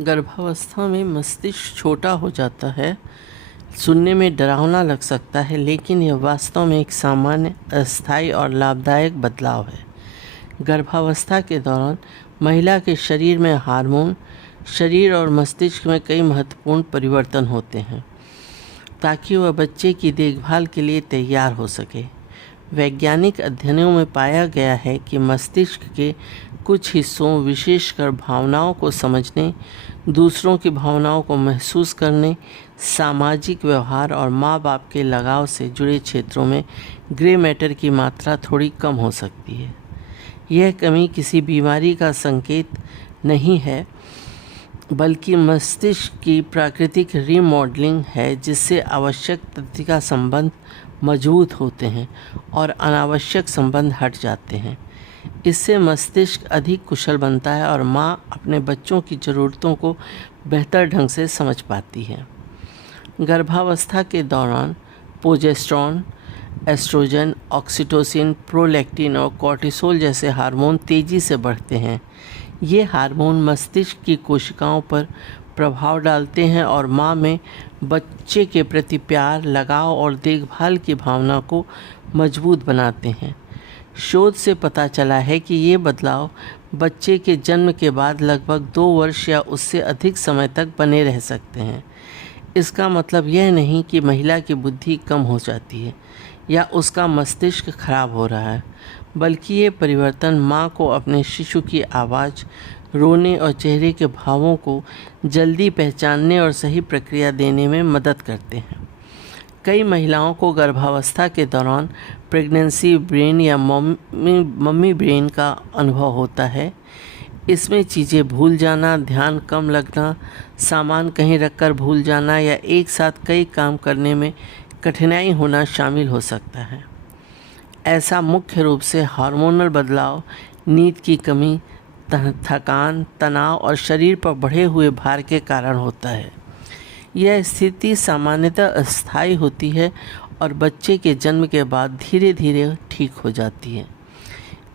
गर्भावस्था में मस्तिष्क छोटा हो जाता है। सुनने में डरावना लग सकता है, लेकिन यह वास्तव में एक सामान्य, अस्थायी और लाभदायक बदलाव है। गर्भावस्था के दौरान महिला के शरीर में हार्मोन, शरीर और मस्तिष्क में कई महत्वपूर्ण परिवर्तन होते हैं ताकि वह बच्चे की देखभाल के लिए तैयार हो सके। वैज्ञानिक अध्ययनों में पाया गया है कि मस्तिष्क के कुछ हिस्सों, विशेषकर भावनाओं को समझने, दूसरों की भावनाओं को महसूस करने, सामाजिक व्यवहार और माँ बाप के लगाव से जुड़े क्षेत्रों में ग्रे मैटर की मात्रा थोड़ी कम हो सकती है। यह कमी किसी बीमारी का संकेत नहीं है, बल्कि मस्तिष्क की प्राकृतिक रीमॉडलिंग है, जिससे आवश्यक तथ्य संबंध मजबूत होते हैं और अनावश्यक संबंध हट जाते हैं। इससे मस्तिष्क अधिक कुशल बनता है और माँ अपने बच्चों की ज़रूरतों को बेहतर ढंग से समझ पाती है। गर्भावस्था के दौरान प्रोजेस्टेरॉन, एस्ट्रोजन, ऑक्सीटोसिन, प्रोलैक्टिन और कॉर्टिसोल जैसे हार्मोन तेज़ी से बढ़ते हैं। ये हार्मोन मस्तिष्क की कोशिकाओं पर प्रभाव डालते हैं और माँ में बच्चे के प्रति प्यार, लगाव और देखभाल की भावना को मजबूत बनाते हैं। शोध से पता चला है कि ये बदलाव बच्चे के जन्म के बाद लगभग 2 वर्ष या उससे अधिक समय तक बने रह सकते हैं। इसका मतलब यह नहीं कि महिला की बुद्धि कम हो जाती है या उसका मस्तिष्क खराब हो रहा है, बल्कि ये परिवर्तन माँ को अपने शिशु की आवाज़, रोने और चेहरे के भावों को जल्दी पहचानने और सही प्रक्रिया देने में मदद करते हैं। कई महिलाओं को गर्भावस्था के दौरान प्रेगनेंसी ब्रेन या मम्मी ब्रेन का अनुभव होता है। इसमें चीज़ें भूल जाना, ध्यान कम लगना, सामान कहीं रखकर भूल जाना या एक साथ कई काम करने में कठिनाई होना शामिल हो सकता है। ऐसा मुख्य रूप से हार्मोनल बदलाव, नींद की कमी, थकान, तनाव और शरीर पर बढ़े हुए भार के कारण होता है। यह स्थिति सामान्यतः अस्थायी होती है और बच्चे के जन्म के बाद धीरे धीरे ठीक हो जाती है।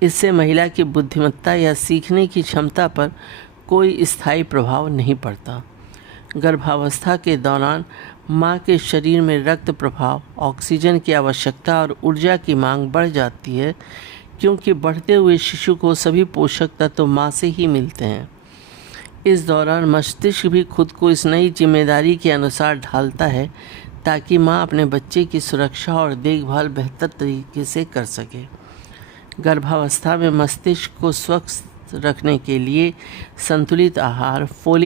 इससे महिला की बुद्धिमत्ता या सीखने की क्षमता पर कोई स्थायी प्रभाव नहीं पड़ता। गर्भावस्था के दौरान माँ के शरीर में रक्त प्रवाह, ऑक्सीजन की आवश्यकता और ऊर्जा की मांग बढ़ जाती है, क्योंकि बढ़ते हुए शिशु को सभी पोषक तत्व माँ से ही मिलते हैं। इस दौरान मस्तिष्क भी खुद को इस नई जिम्मेदारी के अनुसार ढालता है ताकि माँ अपने बच्चे की सुरक्षा और देखभाल बेहतर तरीके से कर सके। गर्भावस्था में मस्तिष्क को स्वस्थ रखने के लिए संतुलित आहार, फोलिक